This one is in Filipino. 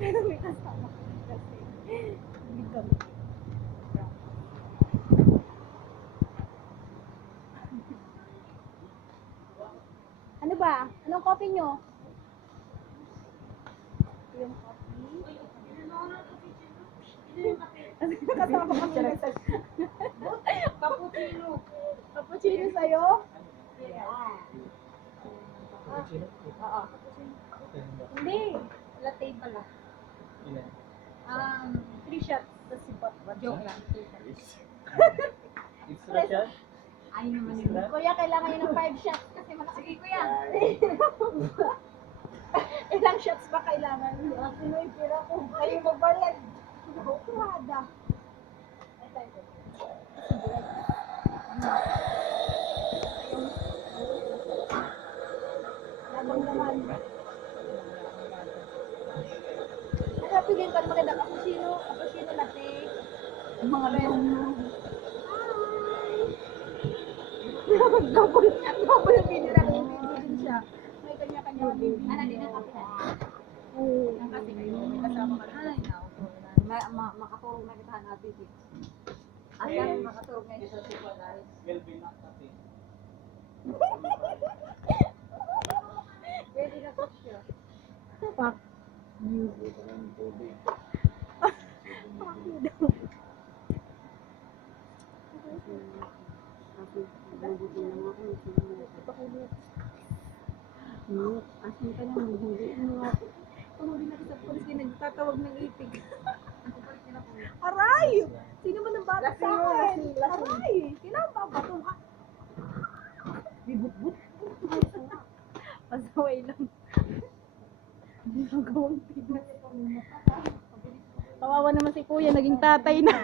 May kasama kasi. Hindi kami. Ano ba? Anong coffee nyo? Yung coffee? Kasama kami na cappuccino. Cappuccino sa'yo? Yeah. Oo. Hindi. Latte pala. 3 shots. Tapos sipot. Joke lang. Extra shot? Ay naman yun. Kuya, kailangan yun ng 5 shots kasi malakas. Sige, kuya. Ilang shots ba kailangan? Sino yung pira ko? Kayo magbayad. Kumada. Ito. Labang naman. Ano, piliin ka naman kita. Cappuccino latte. Mga lemon. Double yung binira ko yung video din siya. May kanya-kanya yung video. Ano din ang kape natin? Oo. Ang kape kayo. May kasama ka rin. Ay, makaturong na kita natin. Ayan, makaturong na isa si Panaris. Melvin na kasi. Pwede na po siya. Fuck you. Fuck you daw. Mabuti lang ako. Asin ka lang, hindi mo ako. Pahuli na sa polis yung nagtatawag ng itig. Aray! Sino ba nang bata sa akin? Aray! Kinapa ba ito? Bibut-but. Pasaway lang. Hindi ko gawang pinas. Kawawa naman si kuya, naging tatay na.